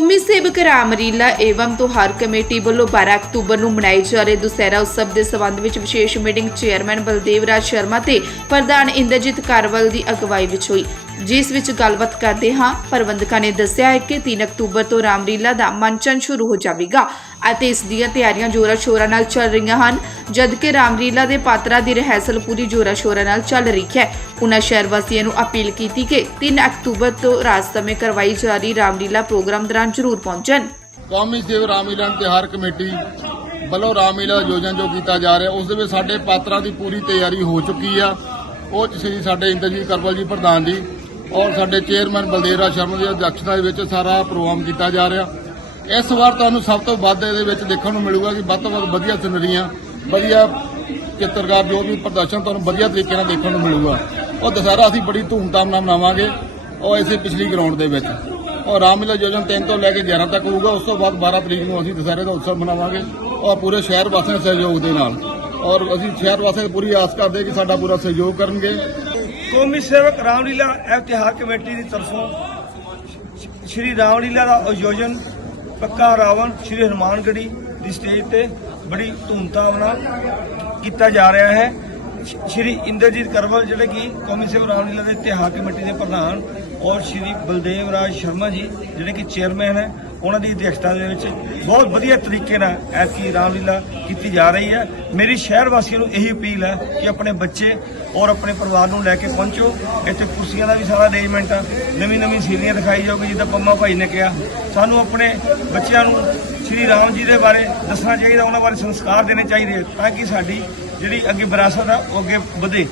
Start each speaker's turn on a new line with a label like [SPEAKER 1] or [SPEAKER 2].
[SPEAKER 1] ਕੌਮੀ ਸੇਵਕ ਰਾਮਰੀਲਾ ਏਵਮ ਤੁਹਾਰ ਕਮੇਟੀ ਵੱਲੋਂ 12 ਅਕਤੂਬਰ ਨੂੰ ਮਨਾਏ ਜਾ ਰਹੇ ਦੁਸਹਿਰਾ ਉਤਸਵ ਦੇ ਸਬੰਧ ਵਿੱਚ ਵਿਸ਼ੇਸ਼ ਮੀਟਿੰਗ ਚੇਅਰਮੈਨ ਬਲਦੇਵ ਰਾਜ ਸ਼ਰਮਾ ਤੇ ਪ੍ਰਧਾਨ ਇੰਦਰਜੀਤ ਕਾਰਵਲ ਦੀ ਅਗਵਾਈ ਵਿੱਚ ਹੋਈ। ਜਿਸ ਵਿੱਚ ਗੱਲਬਾਤ ਕਰਦੇ ਹਾਂ, ਪ੍ਰਬੰਧਕਾਂ ਨੇ ਦੱਸਿਆ ਹੈ ਕਿ 3 ਅਕਤੂਬਰ ਤੋਂ ਰਾਮਲੀਲਾ ਦਾ ਮੰਚਨ ਸ਼ੁਰੂ ਹੋ ਜਾਵੇਗਾ। ਅਤੇ ਇਸ ਦੀਆਂ ਤਿਆਰੀਆਂ ਜੋਰਾਂ ਸ਼ੋਰਾਂ ਨਾਲ ਚੱਲ ਰਹੀਆਂ ਹਨ, ਜਦਕਿ ਰਾਮਲੀਲਾ ਦੇ ਪਾਤਰਾਂ ਦੀ ਰਿਹਰਸਲ ਪੂਰੀ ਜੋਰਾਂ ਸ਼ੋਰਾਂ ਨਾਲ ਚੱਲ ਰਹੀ ਹੈ। ਉਨ੍ਹਾਂ ਸ਼ਹਿਰ ਵਾਸੀਆਂ ਨੂੰ ਅਪੀਲ ਕੀਤੀ ਕਿ 3 ਅਕਤੂਬਰ ਤੋਂ ਰਾਤ ਸਮੇਂ ਕਰਵਾਈ ਜਾ ਰਹੀ ਰਾਮਲੀਲਾ ਪ੍ਰੋਗਰਾਮ ਦੌਰਾਨ ਜ਼ਰੂਰ ਪਹੁੰਚਣ।
[SPEAKER 2] ਕੌਮੀ ਸੇਵ ਰਾਮਲੀਲਾ ਤਿਉਹਾਰ ਕਮੇਟੀ ਵੱਲੋਂ ਰਾਮਲੀਲਾ ਆਯੋਜਨ ਜੋ ਕੀਤਾ ਜਾ ਰਿਹਾ, ਉਸ ਦੇ ਵਿੱਚ ਸਾਡੇ ਪਾਤਰਾਂ ਦੀ ਪੂਰੀ ਤਿਆਰੀ ਹੋ ਚੁੱਕੀ ਆ। ਉਹ ਸ੍ਰੀ ਸਾਡੇ ਇੰਦਰਜੀਤ ਕਰਪਲ ਜੀ ਪ੍ਰਧਾਨ ਜੀ ਔਰ ਸਾਡੇ ਚੇਅਰਮੈਨ ਬਲਦੇਵ ਰਾਜ ਸ਼ਰਮਾ ਦੀ ਅਧਿਕਸ਼ਤਾ ਦੇ ਵਿੱਚ ਸਾਰਾ ਪ੍ਰੋਗਰਾਮ ਕੀਤਾ ਜਾ ਰਿਹਾ। ਇਸ ਵਾਰ ਤੁਹਾਨੂੰ ਸਭ ਤੋਂ ਵੱਧ ਇਹਦੇ ਵਿੱਚ ਦੇਖਣ ਨੂੰ ਮਿਲੂਗਾ ਕਿ ਵੱਧ ਤੋਂ ਵੱਧ ਵਧੀਆ ਸਿਨਰੀਆਂ, ਵਧੀਆ ਚਿੱਤਰਕਾਰ ਜੋ ਵੀ ਪ੍ਰਦਰਸ਼ਨ ਤੁਹਾਨੂੰ ਵਧੀਆ ਤਰੀਕੇ ਨਾਲ ਦੇਖਣ ਨੂੰ ਮਿਲੂਗਾ। ਉਹ ਦੁਸਹਿਰਾ ਅਸੀਂ ਬੜੀ ਧੂਮਧਾਮ ਨਾਲ ਮਨਾਵਾਂਗੇ, ਉਹ ਇਸੇ ਪਿਛਲੀ ਗਰਾਊਂਡ ਦੇ ਵਿੱਚ। ਔਰ ਰਾਮਲੀਲਾ ਯੋਜਨ 3 ਤੋਂ ਲੈ ਕੇ 11 ਤੱਕ ਹੋਊਗਾ, ਉਸ ਤੋਂ ਬਾਅਦ 12 ਤਰੀਕ ਨੂੰ ਅਸੀਂ ਦੁਸਹਿਰੇ ਦਾ ਉਤਸਵ ਮਨਾਵਾਂਗੇ। ਔਰ ਪੂਰੇ ਸ਼ਹਿਰ ਵਾਸੀਆਂ ਦੇ ਸਹਿਯੋਗ ਦੇ ਨਾਲ। ਔਰ ਅਸੀਂ ਸ਼ਹਿਰ ਵਾਸੀਆਂ ਦੀ ਪੂਰੀ ਆਸ ਕਰਦੇ ਕਿ ਸਾਡਾ ਪੂਰਾ ਸਹਿਯੋਗ ਕਰਨਗੇ।
[SPEAKER 3] ਕੌਮੀ ਸੇਵਕ ਰਾਮਲੀਲਾ ਇਤਿਹਾਸ ਕਮੇਟੀ ਦੀ ਤਰਫੋਂ ਸ਼੍ਰੀ ਰਾਮਲੀਲਾ ਦਾ ਆਯੋਜਨ ਪੱਕਾ ਰਾਵਣ ਸ਼੍ਰੀ ਹਨੂਮਾਨਗੜੀ ਦੀ ਸਟੇਜ ਤੇ ਬੜੀ ਧੂਮਧਾਮ ਨਾਲ ਕੀਤਾ ਜਾ ਰਿਹਾ ਹੈ। ਸ਼੍ਰੀ ਇੰਦਰਜੀਤ ਕਰਵਲ ਜਿਹੜੇ ਕਿ ਕੌਮੀ ਸੇਵਕ ਰਾਮਲੀਲਾ ਦੇ ਇਤਿਹਾਸ ਕਮੇਟੀ ਦੇ ਪ੍ਰਧਾਨ ਔਰ ਸ਼੍ਰੀ ਬਲਦੇਵ ਰਾਜ ਸ਼ਰਮਾ ਜੀ ਜਿਹੜੇ ਕਿ ਚੇਅਰਮੈਨ ਹੈ ਉਹਨਾਂ ਦੀ ਅਧਿਕਸ਼ਤਾ ਦੇ ਵਿੱਚ ਬਹੁਤ ਵਧੀਆ ਤਰੀਕੇ ਨਾਲ ਐਤਕੀ ਰਾਮਲੀਲਾ ਕੀਤੀ ਜਾ ਰਹੀ ਹੈ। ਮੇਰੀ ਸ਼ਹਿਰ ਵਾਸੀਆਂ ਨੂੰ ਇਹੀ ਅਪੀਲ ਹੈ ਕਿ ਆਪਣੇ ਬੱਚੇ ਔਰ ਆਪਣੇ ਪਰਿਵਾਰ ਨੂੰ ਲੈ ਕੇ ਪਹੁੰਚੋ। ਇੱਥੇ ਕੁਰਸੀਆਂ ਦਾ ਵੀ ਸਾਰਾ ਅਰੇਂਜਮੈਂਟ ਆ। ਨਵੀਂ ਨਵੀਂ ਸੀਰੀਆਂ ਦਿਖਾਈ ਜਾਊਗੀ, ਜਿੱਦਾਂ ਪੰਮਾ ਭਾਈ ਨੇ ਕਿਹਾ। ਸਾਨੂੰ ਆਪਣੇ ਬੱਚਿਆਂ ਨੂੰ ਸ਼੍ਰੀ ਰਾਮ ਜੀ ਦੇ ਬਾਰੇ ਦੱਸਣਾ ਚਾਹੀਦਾ, ਉਹਨਾਂ ਬਾਰੇ ਸੰਸਕਾਰ ਦੇਣੇ ਚਾਹੀਦੇ ਤਾਂ ਕਿ ਸਾਡੀ ਜਿਹੜੀ ਅੱਗੇ ਵਿਰਾਸਤ ਆ, ਉਹ ਅੱਗੇ ਵਧੇ।